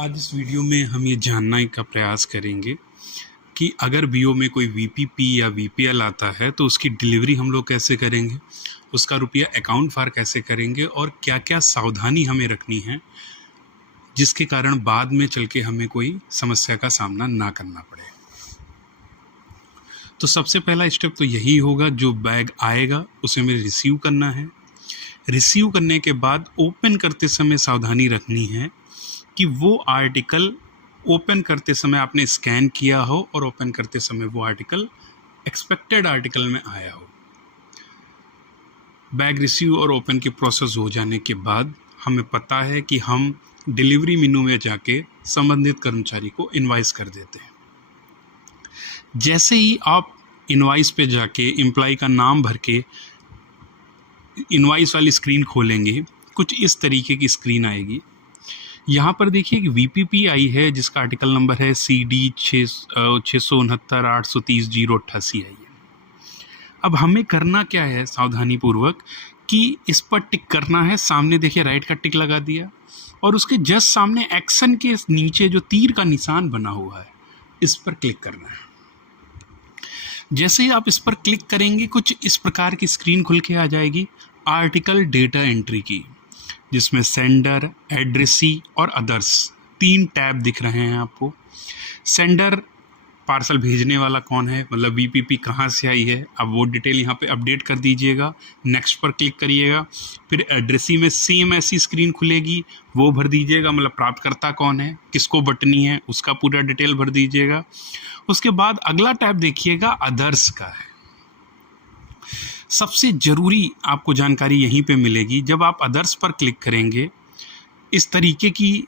आज इस वीडियो में हम ये जानने का प्रयास करेंगे कि अगर बीओ में कोई वीपीपी या वीपीएल आता है तो उसकी डिलीवरी हम लोग कैसे करेंगे, उसका रुपया अकाउंट फार कैसे करेंगे और क्या क्या सावधानी हमें रखनी है जिसके कारण बाद में चल के हमें कोई समस्या का सामना ना करना पड़े। तो सबसे पहला स्टेप तो यही होगा, जो बैग आएगा उसे हमें रिसीव करना है। रिसीव करने के बाद ओपन करते समय सावधानी रखनी है कि वो आर्टिकल ओपन करते समय आपने स्कैन किया हो और ओपन करते समय वो आर्टिकल एक्सपेक्टेड आर्टिकल में आया हो। बैग रिसीव और ओपन की प्रोसेस हो जाने के बाद हमें पता है कि हम डिलीवरी मेनू में जाके संबंधित कर्मचारी को इनवाइस कर देते हैं। जैसे ही आप इनवाइस पे जाके एम्प्लॉय का नाम भर के इनवाइस वाली स्क्रीन खोलेंगे, कुछ इस तरीके की स्क्रीन आएगी। यहाँ पर देखिए कि वीपीपी आई है जिसका आर्टिकल नंबर है CD 669-830-088 आई है। अब हमें करना क्या है सावधानी पूर्वक कि इस पर टिक करना है। सामने देखिए राइट का टिक लगा दिया और उसके जस्ट सामने एक्शन के नीचे जो तीर का निशान बना हुआ है इस पर क्लिक करना है। जैसे ही आप इस पर क्लिक करेंगे कुछ इस प्रकार की स्क्रीन खुल के आ जाएगी आर्टिकल डेटा एंट्री की, जिसमें सेंडर, एड्रेसी और अदर्स 3 टैब दिख रहे हैं आपको। सेंडर पार्सल भेजने वाला कौन है, मतलब वीपीपी कहाँ से आई है, अब वो डिटेल यहाँ पे अपडेट कर दीजिएगा। नेक्स्ट पर क्लिक करिएगा। फिर एड्रेसी में सेम ऐसी स्क्रीन खुलेगी, वो भर दीजिएगा, मतलब प्राप्तकर्ता कौन है, किसको बटनी है, उसका पूरा डिटेल भर दीजिएगा। उसके बाद अगला टैब देखिएगा अदर्स का है। सबसे ज़रूरी आपको जानकारी यहीं पे मिलेगी। जब आप अदर्स पर क्लिक करेंगे इस तरीके की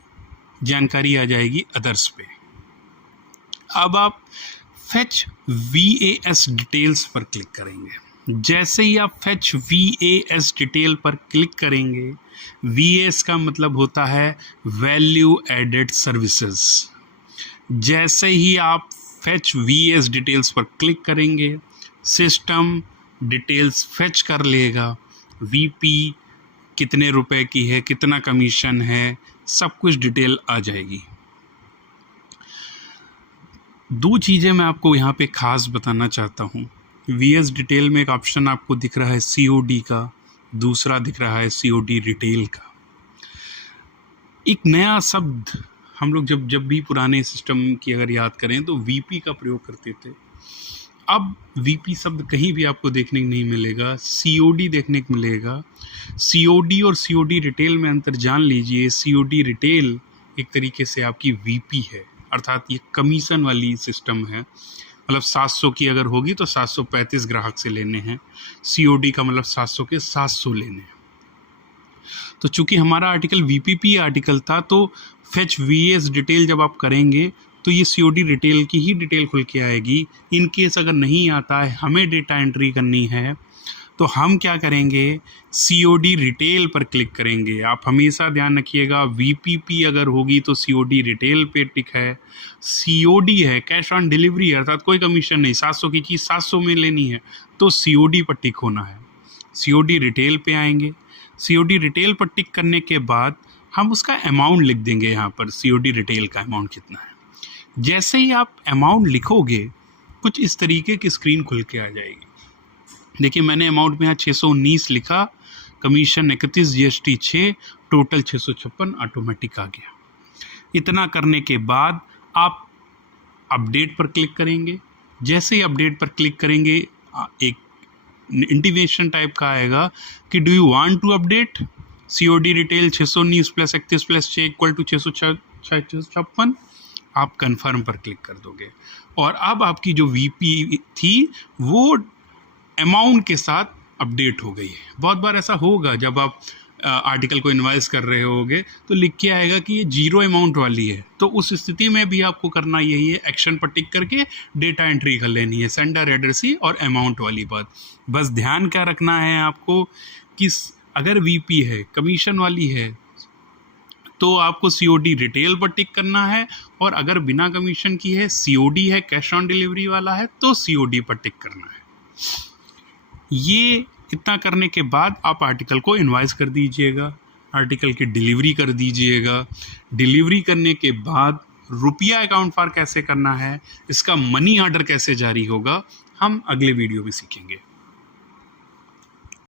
जानकारी आ जाएगी अदर्स पे। अब आप फेच VAS डिटेल्स पर क्लिक करेंगे। जैसे ही आप फेच VAS डिटेल पर क्लिक करेंगे, VAS का मतलब होता है वैल्यू एडेड सर्विसेज। जैसे ही आप फेच VAS डिटेल्स पर क्लिक करेंगे सिस्टम डिटेल्स फेच कर लेगा। वीपी कितने रुपए की है, कितना कमीशन है, सब कुछ डिटेल आ जाएगी। 2 चीज़ें मैं आपको यहाँ पे खास बताना चाहता हूँ। VAS डिटेल में एक ऑप्शन आपको दिख रहा है COD का, दूसरा दिख रहा है COD रिटेल का। एक नया शब्द हम लोग जब भी पुराने सिस्टम की अगर याद करें तो VP का प्रयोग करते थे। अब VP शब्द कहीं भी आपको देखने को नहीं मिलेगा, COD देखने को मिलेगा। COD और COD रिटेल में अंतर जान लीजिए। COD रिटेल एक तरीके से आपकी VP है, अर्थात ये कमीशन वाली सिस्टम है। मतलब 700 की अगर होगी तो 735 ग्राहक से लेने हैं। COD का मतलब 700 के 700 लेने हैं। तो चूंकि हमारा आर्टिकल VPP आर्टिकल था तो फेच VAS डिटेल जब आप करेंगे तो ये COD रिटेल की ही डिटेल खुल के आएगी। इन केस अगर नहीं आता है, हमें डेटा एंट्री करनी है, तो हम क्या करेंगे, COD रिटेल पर क्लिक करेंगे। आप हमेशा ध्यान रखिएगा VPP अगर होगी तो COD रिटेल पे टिक है। COD है कैश ऑन डिलीवरी, अर्थात कोई कमीशन नहीं, 700 की चीज़ 700 में लेनी है तो COD पर टिक होना है। COD रिटेल पे आएंगे। COD रिटेल पर टिक करने के बाद हम उसका अमाउंट लिख देंगे। यहाँ पर COD रिटेल का अमाउंट कितना है। जैसे ही आप अमाउंट लिखोगे कुछ इस तरीके की स्क्रीन खुल के आ जाएगी। देखिए मैंने अमाउंट में यहाँ 619 लिखा, कमीशन 31, GST 6, टोटल 656 ऑटोमेटिक आ गया। इतना करने के बाद आप अपडेट पर क्लिक करेंगे। जैसे ही अपडेट पर क्लिक करेंगे एक इंटीमेशन टाइप का आएगा कि do you want to update COD retail 619 + 31 + 6 = 656। आप कंफर्म पर क्लिक कर दोगे और अब आपकी जो VP थी वो अमाउंट के साथ अपडेट हो गई है। बहुत बार ऐसा होगा जब आप आर्टिकल को इनवाइस कर रहे होगे तो लिख के आएगा कि ये 0 अमाउंट वाली है, तो उस स्थिति में भी आपको करना यही है, एक्शन पर टिक करके डेटा एंट्री कर लेनी है, सेंडर, एड्रेसी और अमाउंट वाली बात। बस ध्यान क्या रखना है आपको कि अगर VP है, कमीशन वाली है, तो आपको COD रिटेल पर टिक करना है, और अगर बिना कमीशन की है, COD है, कैश ऑन डिलीवरी वाला है, तो COD पर टिक करना है। ये इतना करने के बाद आप आर्टिकल को इनवाइस कर दीजिएगा। आर्टिकल की डिलीवरी कर दीजिएगा। डिलीवरी करने के बाद रुपया अकाउंट फार कैसे करना है, इसका मनी ऑर्डर कैसे जारी होगा, हम अगले वीडियो में सीखेंगे।